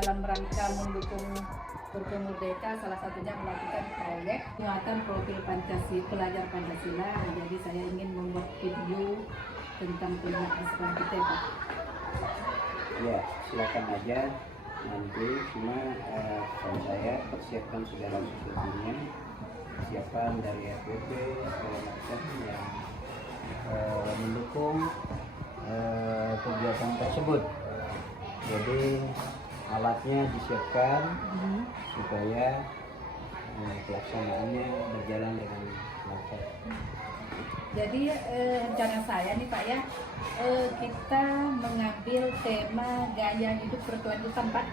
Dalam rangka mendukung Program Merdeka, salah satunya melakukan proyek penguatan profil Pancasila, pelajar Pancasila. Jadi saya ingin membuat video tentang pendidikan kita, Pak. Ya, silakan aja nanti. Cuma saya persiapkan segala sesuatunya, persiapan dari RPP segala macam yang mendukung kegiatan tersebut. Jadi alatnya disiapkan supaya pelaksanaannya berjalan dengan lancar. Jadi rencana saya nih Pak ya, kita mengambil tema gaya hidup berkelanjutan Pak.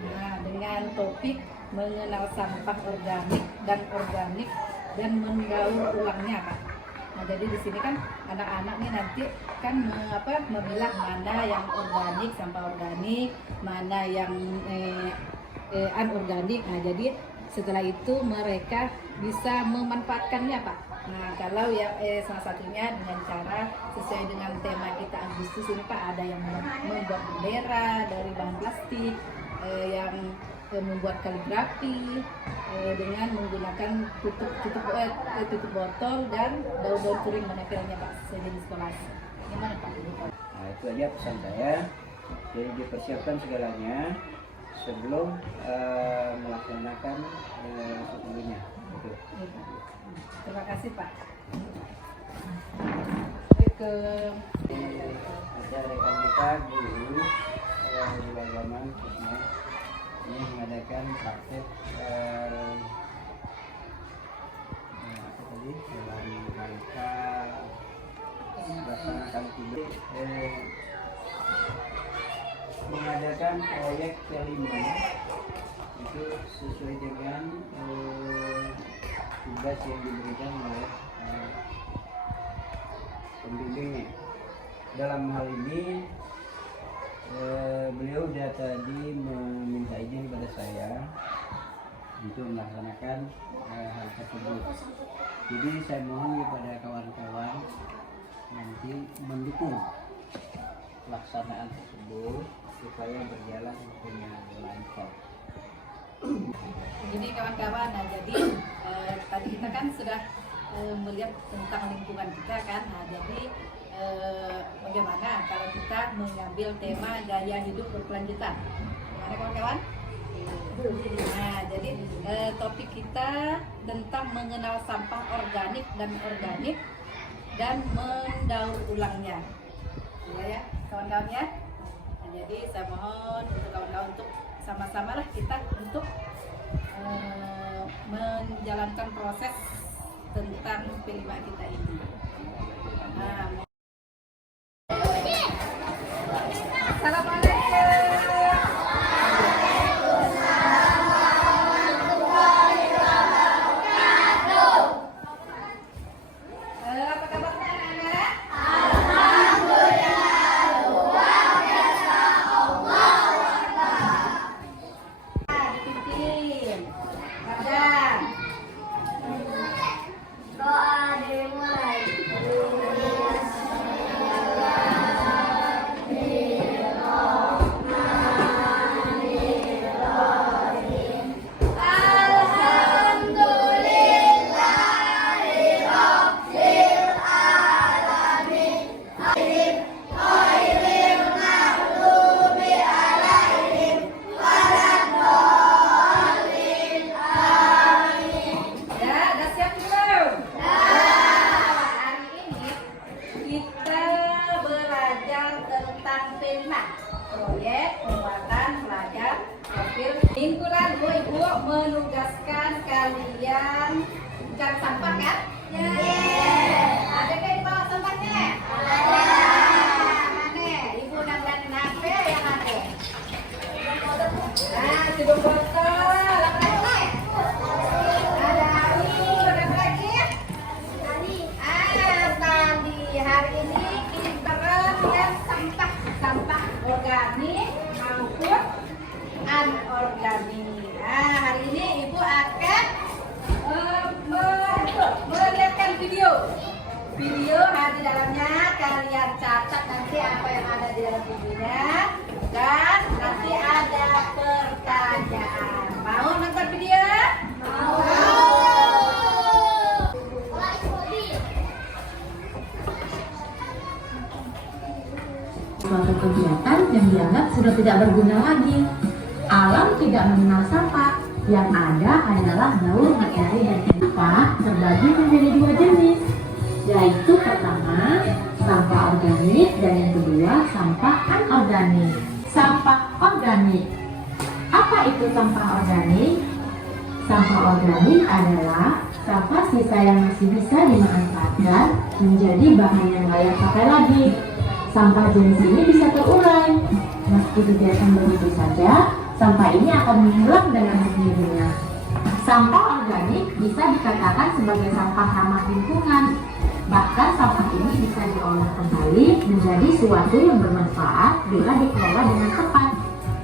Nah, dengan topik mengenal sampah organik dan mendaur ulangnya Pak. Nah, jadi di sini kan anak-anak nih nanti kan memilah mana yang organik, sampah organik, mana yang anorganik. Nah, jadi setelah itu mereka bisa memanfaatkannya Pak. Nah, kalau yang salah satunya dengan cara sesuai dengan tema kita Agustus ini Pak, ada yang membuat bendera dari bahan plastik, yang membuat kaligrafi dengan menggunakan tutup botol dan daun-daun kering menempelnya Pak, sejenis kelas. Gimana Pak? Nah, itu aja pesan saya. Jadi dipersiapkan segalanya sebelum melaksanakan sebelumnya. Gitu. Terima kasih Pak. Ada rekan kita guru agama khususnya ini mengadakan praktek dalam rangka melaksanakan tugas mengadakan proyek kelima itu sesuai dengan tugas yang diberikan oleh pembimbingnya. Dalam hal ini beliau sudah tadi meminta izin kepada saya untuk melaksanakan hal tersebut. Jadi saya mohon kepada kawan-kawan nanti mendukung pelaksanaan tersebut supaya berjalan dengan lancar. Jadi kawan-kawan, nah jadi tadi kita kan sudah melihat tentang lingkungan kita kan. Nah, jadi bagaimana kalau kita mengambil tema gaya hidup berkelanjutan? Gimana kawan-kawan? Nah, jadi topik kita tentang mengenal sampah organik dan mendaur ulangnya. Ya, kawan-kawan ya. Nah, jadi saya mohon untuk kawan-kawan untuk sama-sama lah kita untuk menjalankan proses tentang P5 kita ini. Nah, Assalamualaikum. Apa kabarnya anak-anak? Dipimpin. Badan. Doa dimulai. video di dalamnya kalian catat nanti apa yang ada di dalam videonya dan nanti ada pertanyaan. Mau nonton video? Suatu kegiatan yang dianggap sudah tidak berguna lagi. Alam tidak mengenal sampah, yang ada hanyalah daur, materi, dan sampah terbagi menjadi dua jenis, yaitu pertama sampah organik dan yang kedua sampah anorganik. Sampah organik. Apa itu sampah organik? Sampah organik adalah sampah sisa yang masih bisa dimanfaatkan menjadi bahan yang layak pakai lagi. Sampah jenis ini bisa terurai. Meski dibiarkan begitu saja, sampah ini akan menghilang dengan sendirinya. Sampah organik bisa dikatakan sebagai sampah ramah lingkungan. Bahkan sampah ini bisa diolah kembali menjadi sesuatu yang bermanfaat bila dikelola dengan tepat.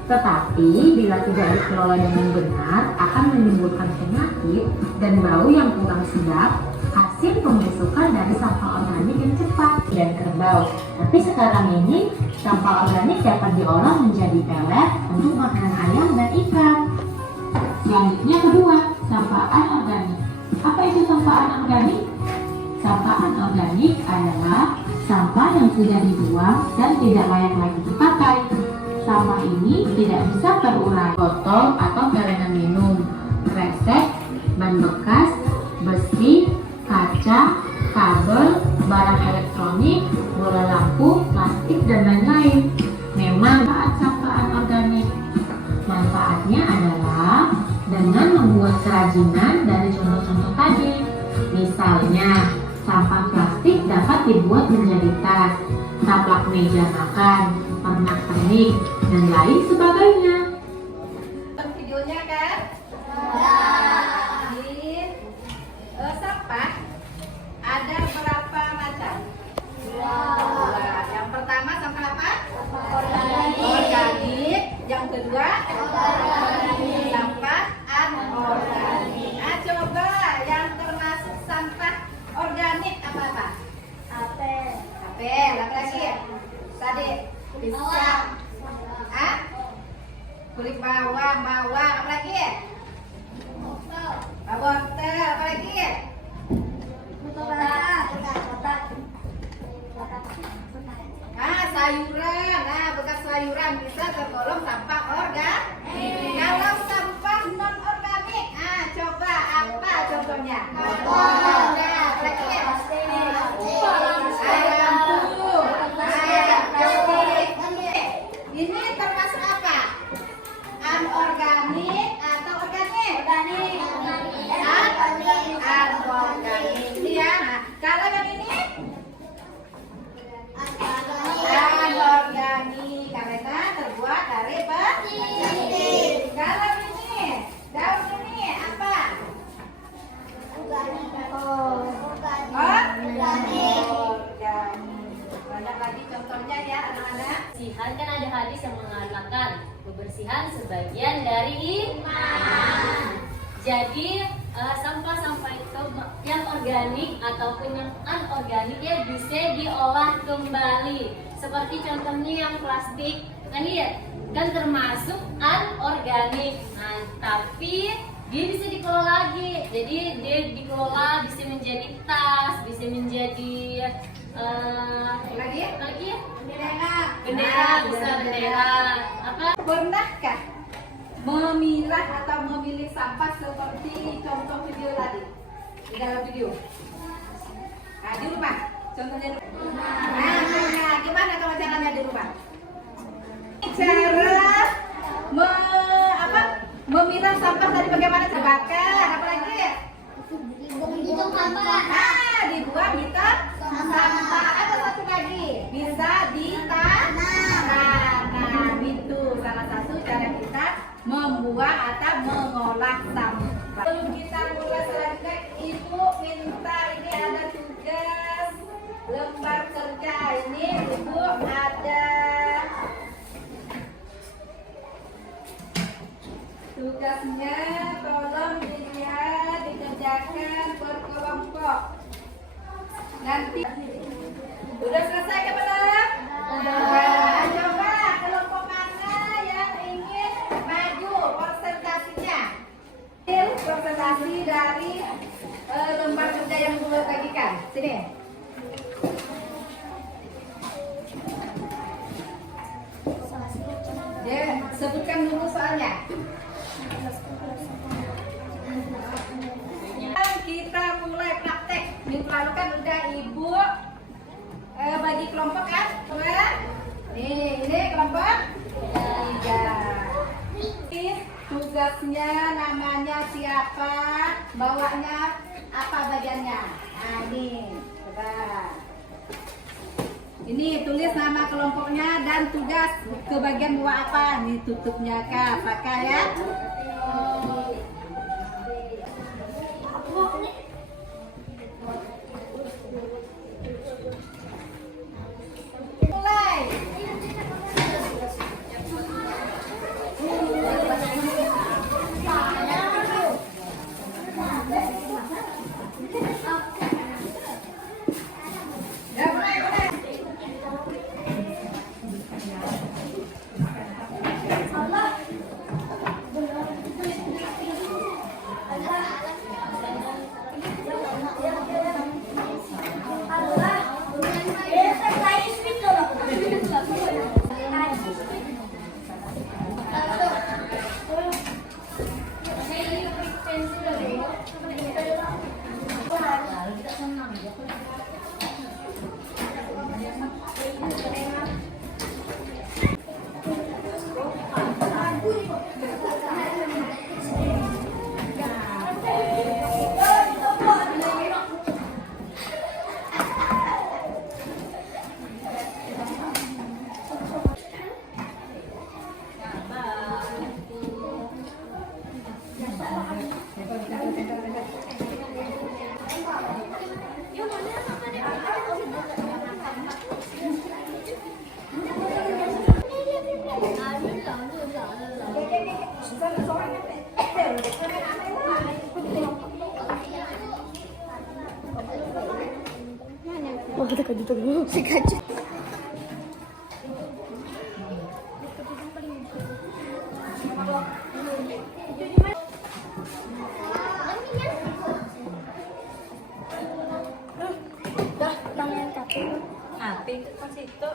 Tetapi bila tidak dikelola dengan benar akan menimbulkan penyakit dan bau yang kurang sedap. Hasil pembusukan dari sampah organik yang cepat dan kerbau. Tapi sekarang ini sampah organik dapat diolah menjadi pelet untuk makanan ayam dan ikan. Selanjutnya kedua, sampah anorganik. Apa itu sampah anorganik? Sampah anorganik adalah sampah yang sudah dibuang dan tidak layak lagi dipakai. Sampah ini tidak bisa terurai. Botol atau pelengan minum, kresek, ban bekas, besi, kaca, kabel, barang elektronik, bola lampu, plastik, dan lain-lain. Memang sampah anorganik. Manfaatnya adalah dengan membuat kerajinan dari contoh-contoh tadi. Misalnya, sampah plastik dapat dibuat menjadi tas, taplak meja makan, pernak-pernik, dan lain sebagainya. Videonya kan? Sampah ada berapa macam? Dua. Yang pertama sampah apa? Organik. Yang kedua sampah anorganik. Coba yang termasuk sampah organik apa? Apel. Apa lagi? Tadi pisang. Kulit bawang, apa lagi? Wortel, apa lagi? Sayuran. Bekas sayuran bisa tergolong sampah organik. Kalau sampah non organik, coba apa contohnya? Apa lagi? Lampu. Ini termasuk apa? Anorganik atau organik? Anorganik. Ini ya. Kalau yang ini? Anorganik karena terbuat dari besi. Kalau ini, daun ini apa? Organik. Banyak lagi contohnya ya anak-anak. Kebersihan kan ada hadis yang mengatakan kebersihan sebagian dari iman. Jadi sampah-sampah itu yang organik ataupun yang anorganik ya bisa diolah kembali. Seperti contohnya yang plastik kan ya, kan termasuk anorganik. Nah, tapi dia bisa dikelola lagi. Jadi dia dikelola bisa menjadi tas, bisa menjadi Lagi ya? Bendera, bisa bendera. Apa? Pernahkah memilah atau memilih sampah seperti contoh video tadi di dalam video? Di rumah, contohnya di rumah. Gimana kalau caranya di rumah? Cara memilah sampah tadi bagaimana? Terbakar, apa lagi? Dibuang gitu. Sampah ada satu lagi bisa ditanam. Itu salah satu cara kita membuang atau mengolah sampah. Sebelum kita mulai selanjutnya, Ibu minta ini ada tugas lembar kerja. Ini Ibu ada tugasnya, tolong dilihat dikerjakan berkelompok. Nanti Sini. Ya, sebutkan dulu soalnya. Kita mulai praktek. Minggu lalu kan udah ibu bagi kelompok kan? Nih, ini kelompok 3. Tugasnya namanya siapa, bawanya apa bagiannya. Nah ini, coba. Ini tulis nama kelompoknya dan tugas ke bagian bawah apa. Ini tutupnya kah, apakah ya? Mulai. Ya, mulai. Oh, kita kaji dulu. Si kaji. Dah, tangan kaki. Hati ke situ.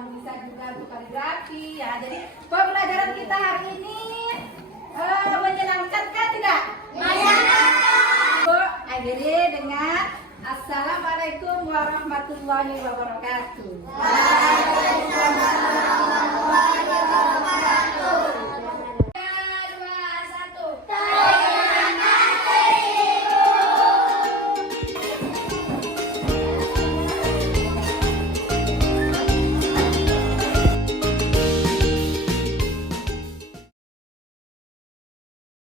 Bisa juga untuk kaligrafi ya. Jadi pembelajaran kita hari ini menyenangkan kan tidak? Menyenangkan. Bu, akhiri dengan Assalamualaikum warahmatullahi wabarakatuh.